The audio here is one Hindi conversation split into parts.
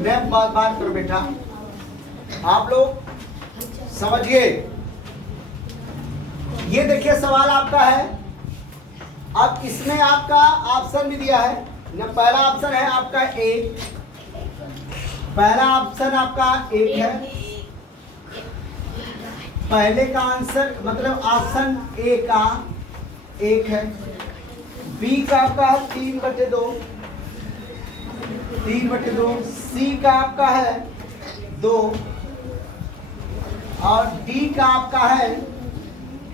मैं बात करो बेटा, आप लोग समझिए। ये देखिए सवाल आपका है। अब इसमें आपका ऑप्शन भी दिया है ना। पहला ऑप्शन है आपका ए, पहला ऑप्शन आपका एक है। पहले का आंसर मतलब ऑप्शन ए का एक है। बी का आपका है 3/2, 3/2। सी का आपका है 2 और डी का आपका है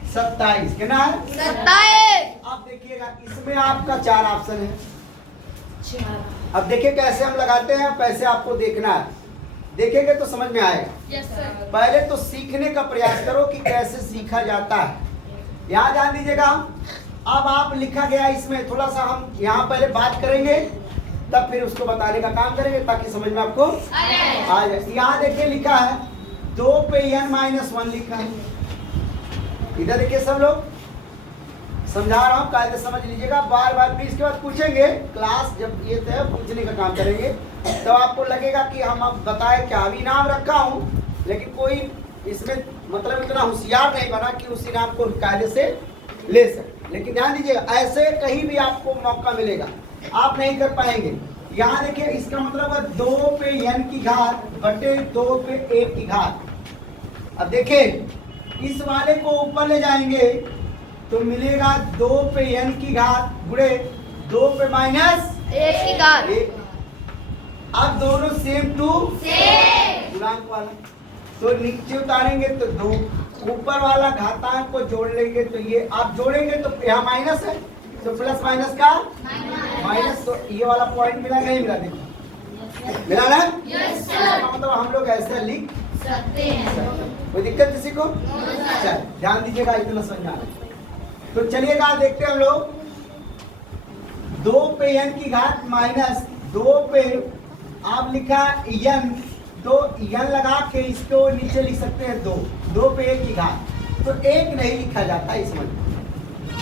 27। कितना है? 27। अब देखिएगा इसमें आपका 4 ऑप्शन है। अब देखिए कैसे हम लगाते हैं, कैसे आपको देखना है। देखेंगे तो समझ में आएगा। Yes sir. पहले तो सीखने का प्रयास करो कि कैसे सीखा जाता है। यहाँ ध्यान दीजिएगा। अब आप लिखा गया इसमें थोड़ा सा हम यहाँ पहले बात करेंगे, तब फिर उसको बताने का काम करेंगे ताकि समझ में आपको आ जाए। यहाँ देखिए लिखा है 2 पे n-1 लिखा है। इधर देखिए सब लोग, समझा रहा हूँ, कायदे समझ लीजिएगा। बार बार भी इसके बाद पूछेंगे। क्लास जब ये तो पूछने का काम करेंगे तो आपको लगेगा कि हम अब बताए क्या। अभी इनाम रखा हूँ लेकिन कोई इसमें मतलब इतना होशियार नहीं बना कि उस इनाम को कायदे से ले सके। लेकिन ध्यान दीजिएगा ऐसे कहीं भी आपको मौका मिलेगा, आप नहीं कर पाएंगे। यहाँ देखिए इसका मतलब है 2 पे n की घात बटे 2 पे 1 की घात। अब देखिए इस वाले को ऊपर ले जाएंगे तो मिलेगा 2 पे n की घात गुणे 2 पे -1 की घात। अब दोनों सेम टू सेम गुणांक वाला, तो नीचे उतारेंगे तो 2, ऊपर वाला घातांक को जोड़ लेंगे तो ये आप जोड़ेंगे तो यहाँ माइनस है तो प्लस माइनस का माइनस, तो ये वाला पॉइंट मिला नहीं मिला? देखो मिला ना। Yes sir. मतलब हम लोग ऐसे लिख सकते हैं। कोई दिक्कत किसी को? चल ध्यान दीजिएगा, इतना समझना। तो चलिएगा देखते हैं हम लोग। 2 पे n की घात माइनस 2 पे आप लिखा n, तो n लगा के इसको नीचे लिख सकते हैं 2 पे 1 की घात, तो 1 नहीं लिखा जाता इसमें।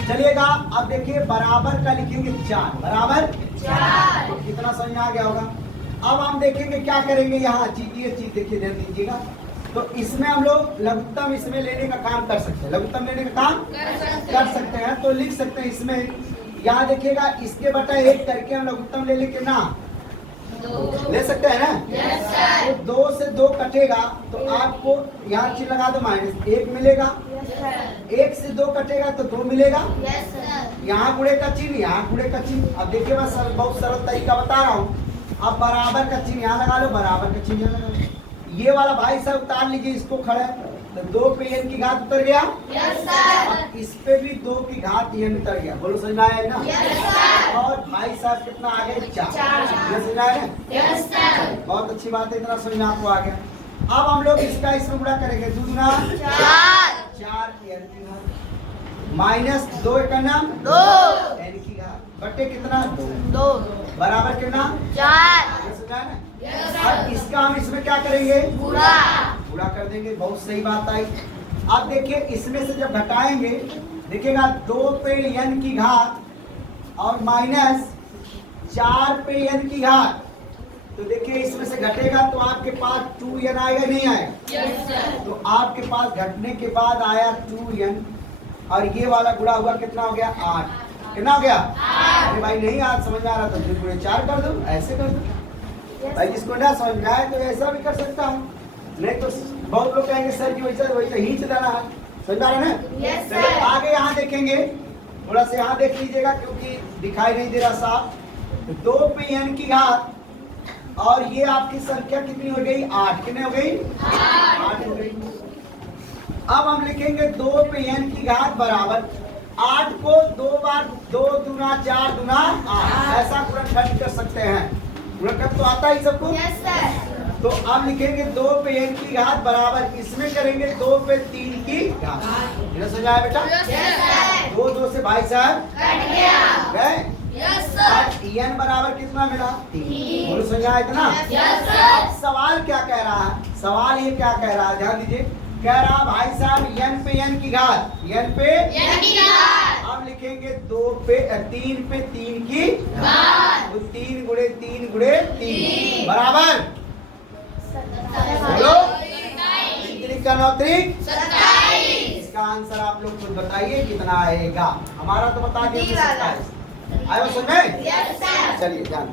चलिएगा अब देखिए बराबर का लिखेंगे 4, बराबर 4। तो कितना समझ में आ गया होगा। अब हम देखेंगे क्या करेंगे। यहाँ ये चीज देखिए, ध्यान दीजिएगा। तो इसमें हम लोग लघुत्तम इसमें लेने का काम कर सकते हैं, लघुत्तम लेने का काम कर सकते हैं। तो लिख सकते हैं इसमें, यहाँ देखिएगा इसके बटा 1 करके हम लघुत्तम ले लेके ना ले सकते हैं ना। Yes sir. तो 2 से 2 कटेगा तो आपको यहाँ चिन्ह लगा दो, -1 मिलेगा। 1 से 2 कटेगा तो 2 मिलेगा। Yes sir. यहाँ गुणे का चिन्ह, यहाँ गुणे का चिन्ह। अब देखिए मैं बहुत सरल तरीका बता रहा हूँ। अब बराबर का चिन्ह यहाँ लगा लो, बराबर का चिन्ह यहाँ लगा लो। ये वाला भाई साहब उतार लीजिए इसको खड़ा, तो 2 पे n की घात उतर गया। Yes sir. अब इस पे भी 2 की घात n उतर गया। बोलो समझ में आया ना? Yes sir. और भाई साहब कितना आ गए? 4। ये समझ में आया ना? Yes sir. बहुत अच्छी बात है, इतना समझ में आपको आ गया। अब हम लोग इसका इसमें गुणा करेंगे, 2 गुना 4 n की घात माइनस 2 का नाम 2 n की घात बटे कितना 2 बराबर कितना 4। ये समझा ना? यस अब इसका हम इसमें क्या करेंगे? पूरा पूरा कर देंगे। बहुत सही बात आई। अब देखिए इसमें से जब घटाएंगे देखिएगा 2 पे n की घात और माइनस 4 पे n की घात, तो देखिए इसमें से घटेगा तो आपके पास 2n आएगा, नहीं आएगा? Yes sir. तो आपके पास घटने के बाद आया 2n और ये वाला गुणा हुआ कितना हो गया? 8। कितना हो गया? अरे भाई नहीं आज समझ में आ रहा तो 2 गुणे 4 कर दो, ऐसे कर दो भाई। जिसको ना समझ में आए तो ऐसा भी कर सकता हूँ, नहीं तो बहुत लोग कहेंगे सर जी वैसा वैसा ही चलाना है। समझ में आ रहा है ना? यस चलिए सर। आगे यहाँ देखेंगे, थोड़ा सा यहाँ देख लीजिएगा क्योंकि दिखाई नहीं दे रहा साफ। तो 2 पे n की घात और ये आपकी संख्या कितनी हो गई? 8। कितनी हो गई? 8 हो गई। अब हम लिखेंगे 2 पे n की घात बराबर 8 को 2 बार 2 दूना 4 दूना 8 ऐसा गुणनखंड कर सकते हैं। गुणनखंड तो आता ही सबको। Yes sir. तो अब लिखेंगे 2 पे n की घात बराबर इसमें करेंगे 2 पे 3 की घात। ये समझ आया बेटा? Yes sir. 2 से भाई साहब कट गया। गए। Yes sir. n बराबर कितना मिला? 3। बोलो समझ आया इतना? Yes sir. अब सवाल क्या कह रहा है? सवाल ये क्या कह रहा है, ध्यान दीजिए। कह रहा भाई साहब n पे n की घात, n पे n की घात। अब लिखेंगे 2 पे 3 पे 3 की घात। तो 3 गुणे गुणे 3 गुणे 3 बराबर बोलो 3 का 9 3 इसका आंसर आप लोग खुद बताइए कितना आएगा। हमारा तो बता दिया 27 आयो सुन में। चलिए ध्यान